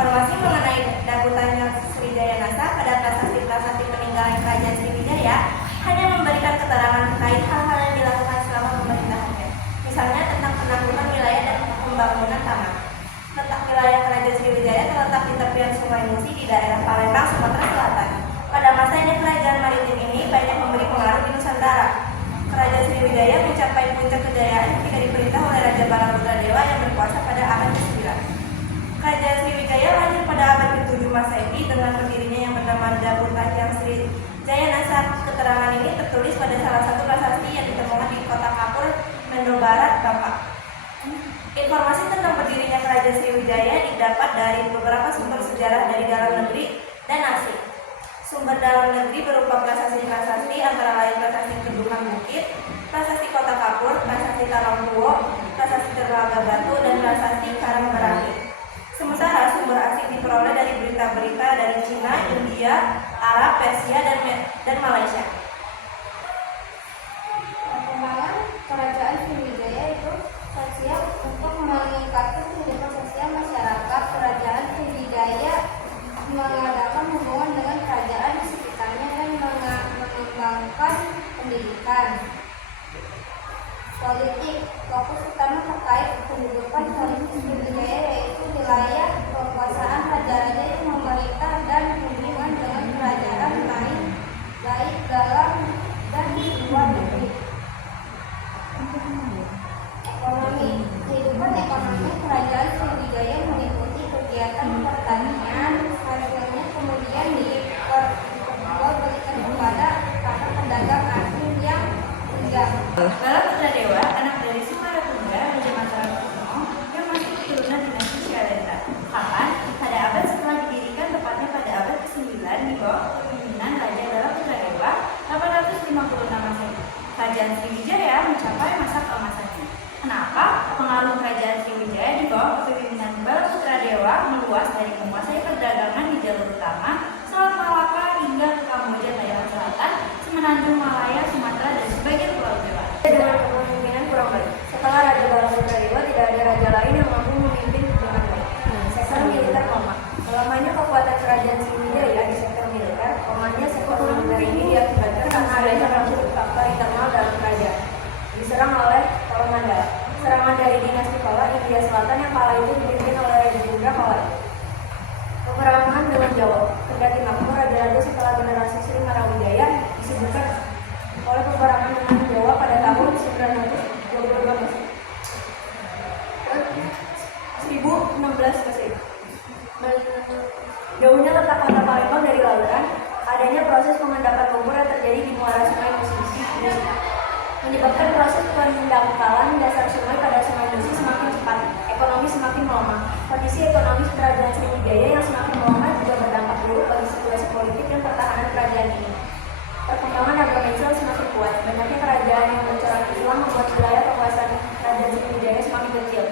Informasi mengenai dabutannya Sriwijaya Nasa pada prasasti-prasasti peninggalan Kerajaan Sriwijaya hanya memberikan keterangan terkait hal-hal yang dilakukan selama pemerintahannya. Misalnya tentang penangguhan wilayah dan pembangunan taman. Letak wilayah Kerajaan Sriwijaya terletak di tepian Sungai Musi di daerah Palembang, Sumatera Selatan. Pada masa ini kerajaan maritim ini banyak memberi pengaruh di Nusantara. Kerajaan Sriwijaya mencapai puncak kejayaan ketika diperintah oleh Raja Balaputradewa yang berkuasa pada abad ke-9. Kerajaan Sriwijaya lahir pada abad ke-7 Masehi dengan berdirinya yang bernama Dabutanjang Sriwijaya Nasa. Keterangan ini tertulis pada salah satu prasasti yang ditemukan di Kota Kapur, Mendo Barat, Bangka. Informasi tentang berdirinya Kerajaan Sriwijaya didapat dari beberapa sumber sejarah dari dalam negeri dan asing. Sumber dalam negeri berupa prasasti-prasasti antara lain prasasti Kedungan Bukit, prasasti Kota Kapur, prasasti Tarongkuwo, prasasti Dermaga Batu, dan prasasti Karangberani. Sementara sumber asing diperoleh dari berita-berita dari Cina, India, Arab, Persia, dan Malaysia. Perkembangan Kerajaan Sriwijaya itu sosial untuk meningkatkan kehidupan sosial masyarakat. Kerajaan Sriwijaya mengadakan hubungan dengan kerajaan di sekitarnya dan mengembangkan pendidikan. Politik, fokus utama terkait kehidupan politik Sriwijaya yaitu wilayah kekuasaan raja-raja yang memerintah dan hubungan dengan kerajaan lain baik dalam dan di luar negeri. Ekonomi, kehidupan ekonomi kerajaan Sriwijaya meliputi kegiatan pertanian, hasilnya kemudian diperjualbelikan kepada para pedagang asing yang tinggal. Balaputradewa, anak dari Sumaratungga, Raja Mataram kuno yang masih keturunan dinasti Syailendra. Kapan? Pada abad setelah didirikan, tepatnya pada abad ke-9 di bawah kepemimpinan Raja Balaputradewa 856 Masehi. Kerajaan Sriwijaya mencapai masa keemasannya. Kenapa? Pengaruh Kerajaan Sriwijaya di bawah kepemimpinan Balaputradewa meluas dari menguasai perdagangan di jalur utama Selat Malaka hingga ke Kamboja, Thailand Selatan, Semenanjung Malaya, Sumatera, dan sebagian Pulau Jawa. Dengan kepemimpinan kurang baik. Setelah Raja Balaputradewa tidak ada raja lain yang mampu memimpin dengan baik. Sektor militer lemah. Melemahnya kekuatan Kerajaan Sriwijaya di sektor militer, lemahnya sektor militer ini diakibatkan karena adanya faktor internal dalam kerajaan. Diserang oleh Kala Mandala. Serangan dari dinasti Kala India Selatan yang kala itu dipimpin oleh Raja Jundra Kala. Peperangan dengan Jawa. Kendati makmur, raja-raja setelah generasi Sri Marawijaya disebutkan oleh peperangan dengan Jawa pada tahun 922 Masehi. 1016 Masehi. Jauhnya letak kota Palembang dari lautan, adanya proses pengendapan lumpur yang terjadi di muara Sungai Musi menyebabkan proses pendangkalan dasar sungai pada Sungai Musi semakin cepat, ekonomi semakin melemah. Kondisi ekonomi Kerajaan Sriwijaya yang semakin melemah juga berdampak buruk bagi situasi politik dan pertahanan kerajaan ini. Perkembangan agama Islam semakin kuat, banyaknya kerajaan yang bercorak Islam membuat wilayah kekuasaan Kerajaan Sriwijaya semakin kecil.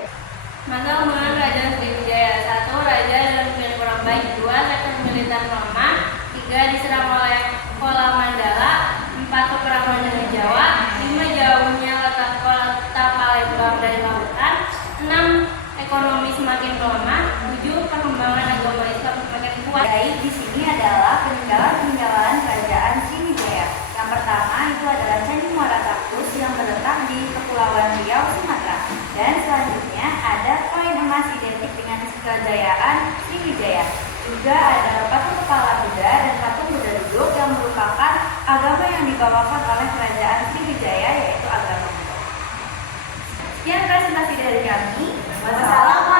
Masa hubungan Kerajaan Sriwijaya: 1. Raja dalam keadaan kurang baik. 2. Sektor militer melemah. 3. Diserang oleh Kala Mandala. 4. Peperangan dengan Jawa. 5. Jauhnya letak kota Palembang dari lautan. 6. Ekonomi semakin melemah. 7. Perkembangan agama Islam semakin kuat. Baik, di sini adalah peninggalan Kerajaan Sriwijaya. Yang pertama itu adalah Candi Muara Takus yang terletak di Kepulauan Riau, Sumatera. Dan selanjutnya ada koin emas identik dengan kejayaan Sriwijaya. Juga ada patung kepala Buddha dan patung Buddha duduk yang merupakan agama yang dibawakan oleh Kerajaan Sriwijaya, yaitu agama Buddha. Sekian presentasi dari kami. Wassalamualaikum.